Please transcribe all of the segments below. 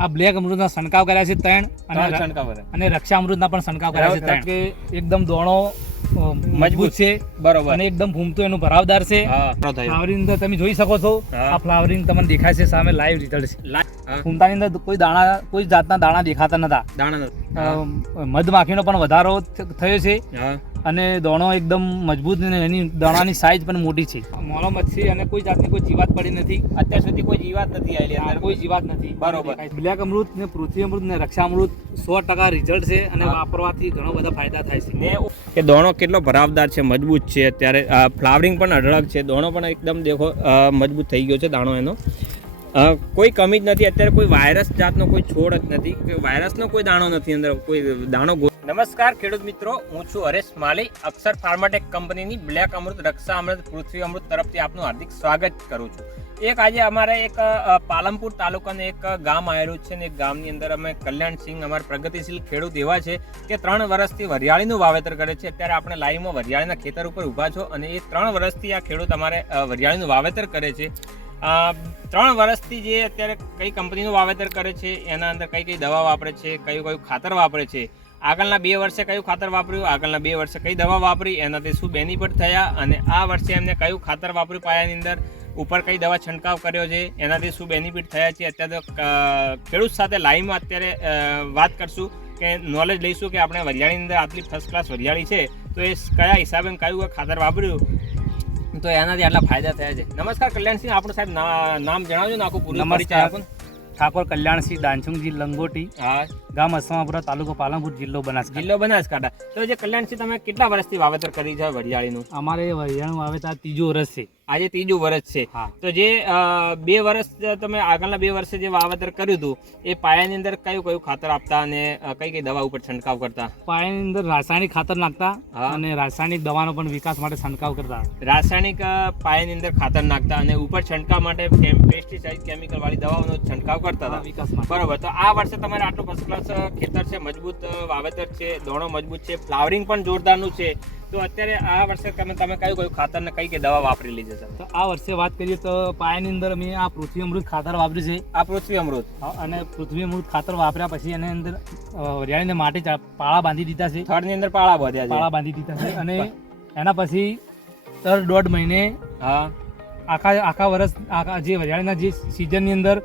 આ બ્લેક અમૃતના છંટકાવ કર્યા છે ત્રણ અને અને રક્ષા અમૃતના પણ છંટકાવ કર્યા છે ત્રણ. કે એકદમ દોણો મજબૂત છે. બરોબર. અને એકદમ ફૂમતો એનું ભરાવદાર છે. ફ્લાવરિંગ અંદર તમે જોઈ શકો છો. આ ફ્લાવરિંગ તમને દેખાય છે સામે લાઈવ રિઝલ્ટ છે. ફૂમતાની અંદર કોઈ દાણા કોઈ જાતના દાણા દેખાતા નતા. દાણા મધમાખીનો પણ વધારો થયો છે. અને દોણો એકદમ મજબૂત અને એની દાણાની સાઇઝ પણ મોટી છે. મોલો મચ્છી અને કોઈ જાતની કોઈ જીવાત પડી નથી. અત્યાર સુધી કોઈ જીવાત નથી આવેલી અંદર. કોઈ જીવાત નથી. બરોબર. બ્લેક અમૃત ને પૃથ્વી અમૃત ને રક્ષા અમૃત સો ટકા રિઝલ્ટ છે અને વાપરવાથી ઘણો બધા ફાયદા થાય છે. ને કે દોણો કેટલો ભરાવદાર છે મજબૂત છે અત્યારે ફ્લાવરિંગ પણ અઢળક છે. દોણો પણ એકદમ દેખો મજબૂત થઈ ગયો છે દાણો એનો. કોઈ કમી જ નથી. અત્યારે કોઈ વાયરસ જાતનો કોઈ છોડ જ નથી. કે વાયરસનો કોઈ દાણો નથી અંદર. કોઈ દાણો ગો- નમસ્કાર ખેડૂત મિત્રો, હું છું હરેશ માલી. અક્ષર ફાર્માટેક કંપનીની બ્લેક અમૃત, રક્ષા અમૃત, પૃથ્વી અમૃત તરફથી આપનું હાર્દિક સ્વાગત કરું છું. એક આજે અમારે એક પાલનપુર તાલુકાનું એક ગામ આવેલું છે ને ગામની અંદર અમે કલ્યાણસિંહ અમારા પ્રગતિશીલ ખેડૂત એવા છે કે ત્રણ વર્ષથી વરિયાળીનું વાવેતર કરે છે. અત્યારે આપણે લાઈવમાં વરિયાળીના ખેતર ઉપર ઊભા છો અને એ ત્રણ વર્ષથી આ ખેડૂત અમારે વરિયાળીનું વાવેતર કરે છે. ત્રણ વર્ષથી જે અત્યારે કઈ કંપનીનું વાવેતર કરે છે, એના અંદર કઈ કઈ દવા વાપરે છે કયું કયું ખાતર વાપરે છે આગળના બે વર્ષે કયું ખાતર વાપર્યું? આગળના બે વર્ષે કઈ દવા વાપરી? એનાથી શું બેનિફિટ થયા? અને આ વર્ષે એમને કયું ખાતર વાપર્યું પાયાની અંદર? ઉપર કઈ દવા છંટકાવ કર્યો છે? એનાથી શું બેનિફિટ થયા છે? અત્યારે ખેડૂત સાથે લાઈવમાં અત્યારે વાત કરશું કે નોલેજ લઈશું કે આપણે વરિયાળીની અંદર આટલી ફર્સ્ટ ક્લાસ વરિયાળી છે. તો એ કયા હિસાબે કયું ખાતર વાપર્યું? તો એનાથી આટલા ફાયદા થયા છે. નમસ્કાર કલ્યાણસિંહ આપણું સાહેબ ના- નામ જણાવજો ને આખું પૂરું ઠાકોર કલ્યાણસિંહ દાનસુંગજી લંગોટી. હા. ગામ અસમાપુરા તાલુકો પાલનપુર જિલ્લો બનાસ જિલ્લો બનાસકાંઠા. તો જે કલ્યાણસિંહ તમે કેટલા વર્ષથી વાવેતર કરી છે વરિયાળીનું? અમારે વરિયાળું વાવેતર ત્રીજું વર્ષ છે. આજે ત્રીજું વર્ષ છે. તો જે બે વર્ષ તમે આગળના બે વર્ષે જે વાવેતર કર્યું હતું એ પાયાની અંદર કયું કયું ખાતર આપતા અને કઈ કઈ દવા ઉપર છંટકાવ કરતા? પાયાની અંદર રાસાયણિક ખાતર નાખતા અને રાસાયણિક દવાનો પણ વિકાસ માટે છંટકાવ કરતા. રાસાયણિક પાયાની અંદર ખાતર નાખતા અને ઉપર છંટકાવ માટે પેસ્ટિસાઇડ કેમિકલ વાળી દવાઓનો છંટકાવ કરતા હતા. બરોબર. તો આ વર્ષે તમારે આટલું ફર્સ્ટ ક્લાસ ખેતર છે મજબૂત વાવેતર છે દોણો મજબૂત છે ફ્લાવરિંગ પણ જોરદારનું છે. તો અત્યારે આ વર્ષે તમે તમે કયું કયું ખાતર ને કઈ કઈ દવા વાપરી લીધી છે? તો આ વર્ષે વાત કરીએ તો પાયાની અંદર અમે આ પૃથ્વી અમૃત ખાતર વાપર્યું છે. આ પૃથ્વી અમૃત? અને પૃથ્વી અમૃત ખાતર વાપર્યા પછી એની અંદર અ, વરિયાળીને માટી પાળા બાંધી દીધા છે. થડની અંદર પાળા બાંધ્યા છે? પાળા બાંધી દીધા છે અને એના પછી દર દોઢ મહિને હા. આખા આખા વર્ષ આખા જે વરિયાળીના જે સિઝનની અંદર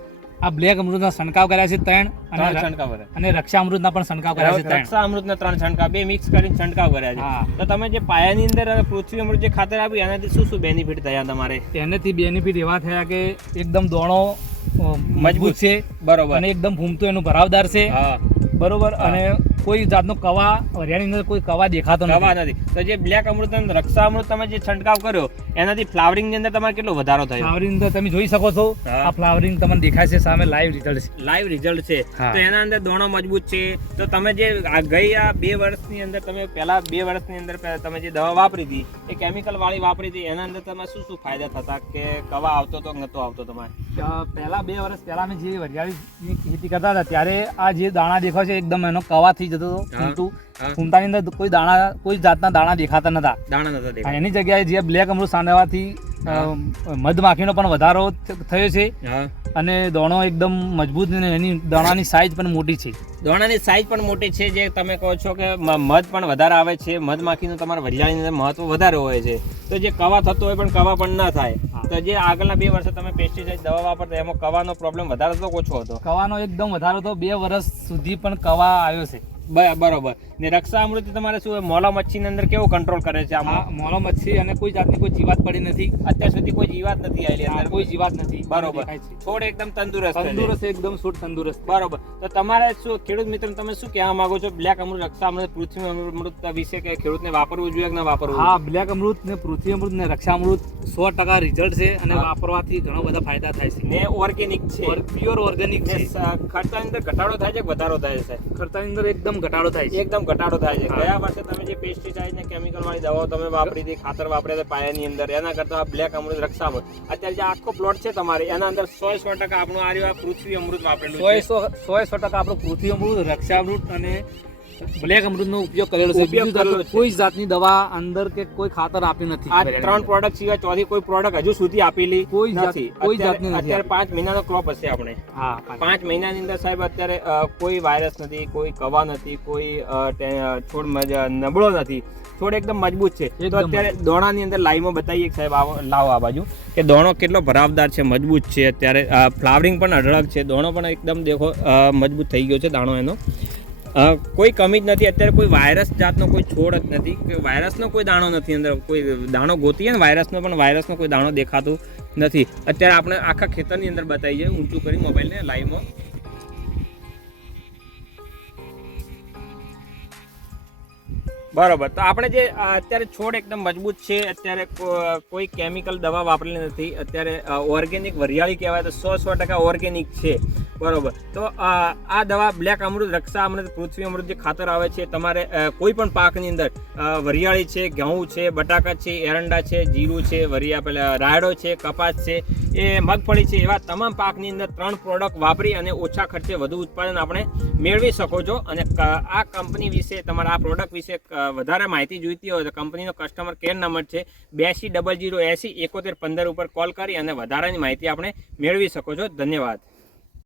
આ બ્લેક અમૃતના છંટકાવ કર્યા છે ત્રણ અને છંટકાવ કર્યા. અને રક્ષા અમૃતના પણ છંટકાવ કર્યા છે ત્રણ. રક્ષા અમૃતના ત્રણ છંટકાવ બે મિક્સ કરીને છંટકાવ કર્યા છે. તો તમે જે પાયાની અંદર પૃથ્વી અમૃત જે ખાતર આપ્યું એનાથી શું શું બેનિફિટ થયા તમારે? એનાથી બેનિફિટ એવા થયા કે એકદમ દોણો મજબૂત છે બરોબર. અને એકદમ ભૂમતું એનું ભરાવદાર છે. બરોબર અને કોઈ જાતનો કવા વરિયાળીની અંદર કોઈ કવા દેખાતો નથી. નથી. તો જે બ્લેક અમૃત અને રક્ષા અમૃત તમે જે છંટકાવ કર્યો એનાથી ફ્લાવરિંગની અંદર તમારે કેટલો વધારો થયો? ફ્લાવરિંગ અંદર તમે જોઈ શકો છો આ ફ્લાવરિંગ તમને દેખાય છે સામે લાઈવ રિઝલ્ટ છે. લાઈવ રિઝલ્ટ છે. તો એના અંદર દોણો મજબૂત છે. તો તમે જે આ ગઈ આ બે વર્ષની અંદર તમે પહેલા બે વર્ષની અંદર તમે જે દવા વાપરી હતી એ કેમિકલ વાળી વાપરી હતી એના અંદર તમે શું શું ફાયદા થતા? કે કવા આવતો તો નતો આવતો તમારે? પહેલા બે વર્ષ પહેલા અમે જે વરિયાળીની ખેતી કરતા હતા ત્યારે આ જે દાણા દેખાય છે એકદમ એનો કવા થઈ જતો હતો ફૂમતાની અંદર કોઈ દાણા કોઈ જાતના દાણા દેખાતા નતા. દાણા નતા એની જગ્યાએ જે બ્લેક અમૃત સાંડવાથી મધમાખીનો પણ વધારો થયો છે. અને દોણો એકદમ મજબૂત અને એની દોણાની સાઇઝ પણ મોટી છે. દોણાની સાઇઝ પણ મોટી છે જે તમે કહો છો કે મધ પણ વધારે આવે છે મધમાખીનું તમારા વરિયાળીની અંદર મહત્વ વધારે હોય છે. તો જે કવા થતો હોય પણ કવા પણ ના થાય. તો જે આગળના બે વર્ષે તમે પેસ્ટિસાઇડ દવા વાપરતા એમાં કવાનો પ્રોબ્લેમ વધારે હતો કે ઓછો હતો. કવાનો એકદમ વધારો તો બે વર્ષ સુધી પણ કવા આવ્યો છે. બરોબર ને રક્ષા અમૃત તમારે શું મોલા મચ્છીની અંદર કેવો કંટ્રોલ કરે છે આ આમાં મોલા મચ્છી અને કોઈ જાતની કોઈ જીવાત પડી નથી. અત્યાર સુધી કોઈ જીવાત નથી આવેલી અંદર? કોઈ જીવાત નથી. બરોબર. છોડ એકદમ તંદુરસ્ત તંદુરસ્ત એકદમ છોડ તંદુરસ્ત. બરોબર. તો તમારે શું ખેડૂત મિત્રો તમે શું કહેવા માંગો છો? બ્લેક અમૃત રક્ષા અમૃત પૃથ્વી અમૃત વિશે કે ખેડૂતને વાપરવું જોઈએ કે ના વાપરવું હા બ્લેક અમૃત ને પૃથ્વી અમૃત ને રક્ષા અમૃત સો ટકા રિઝલ્ટ છે અને વાપરવાથી ઘણો બધા ફાયદા થાય છે. ને ઓર્ગેનિક છે. પ્યોર ઓર્ગેનિક છે. ખર્ચા અંદર ઘટાડો થાય છે કે વધારો થાય છે? ખર્ચા અંદર એકદમ ઘટાડો થાય છે. એકદમ ઘટાડો થાય છે. ગયા વર્ષે તમે જે પેસ્ટિસાઇડ ને કેમિકલ વાળી દવાઓ તમે વાપરી હતી ખાતર વાપર્યા હતા પાયાની અંદર એના કરતા બ્લેક અમૃત રક્ષા અમૃત અત્યારે જે આખો પ્લોટ છે તમારે એના અંદર સો સો ટકા આપણું આ પૃથ્વી અમૃત વાપરેલું સો સો સો ટકા આપણું પૃથ્વી અમૃત રક્ષા અમૃત અને બ્લેક અમૃતનો ઉપયોગ કરેલો છે ઉપયોગ કરેલો કોઈ જાતની દવા અંદર કે કોઈ ખાતર આપ્યું નથી. આ ત્રણ પ્રોડક્ટ સિવાય ચોથી કોઈ પ્રોડક્ટ હજુ સુધી આપેલી કોઈ નથી. કોઈ જાતની નથી અત્યારે પાંચ મહિનાનો ક્રોપ હશે આપણે. હા પાંચ. મહિનાની અંદર સાહેબ અત્યારે કોઈ વાયરસ નથી કોઈ કવા નથી કોઈ છોડ નબળો નથી. છોડ એકદમ મજબૂત છે. તો અત્યારે દોણાની અંદર લાઈવમાં બતાવીએ સાહેબ આવો લાવો આ બાજુ. કે દોણો કેટલો ભરાવદાર છે મજબૂત છે. અત્યારે ફ્લાવરિંગ પણ અઢળક છે. દોણો પણ એકદમ દેખો મજબૂત થઈ ગયો છે દાણો એનો. કોઈ કમી જ નથી. અત્યારે કોઈ વાયરસ જાતનો કોઈ છોડ જ નથી. કે વાયરસનો કોઈ દાણો નથી અંદર. કોઈ દાણો ગોતીએ ને વાયરસનો પણ વાયરસનો કોઈ દાણો દેખાતો નથી. અત્યારે આપણે આખા ખેતરની અંદર બતાવીએ, ઊંચું કરી મોબાઈલને લાઈવમાં બરોબર. તો આપણે જે અત્યારે છોડ એકદમ મજબૂત છે, અત્યારે કોઈ કેમિકલ દવા વાપરેલી નથી, અત્યારે ઓર્ગેનિક વરિયાળી કહેવાય તો સો સો ટકા ઓર્ગેનિક છે. બરોબર. તો આ દવા બ્લેક અમૃત, રક્ષા અમૃત, પૃથ્વી અમૃત જે ખાતર આવે છે, તમારે કોઈ પણ પાકની અંદર વરિયાળી છે, ઘઉં છે, બટાકા છે, એરંડા છે, જીરું છે વરિયા પેલા રાયડો છે, કપાસ છે, એ મગફળી છે, એવા તમામ પાકની અંદર ત્રણ પ્રોડક્ટ વાપરી અને ઓછા ખર્ચે વધુ ઉત્પાદન આપણે મેળવી શકો છો. અને આ કંપની વિશે, તમારા આ પ્રોડક્ટ વિશે વધારે માહિતી જોઈતી હોય તો કંપનીનો કસ્ટમર કેર નંબર છે બ્યાસી ડબલ જીરો એસી એકોતેર પંદર ઉપર કોલ કરી અને વધારાની માહિતી આપણે મેળવી શકો છો. ધન્યવાદ.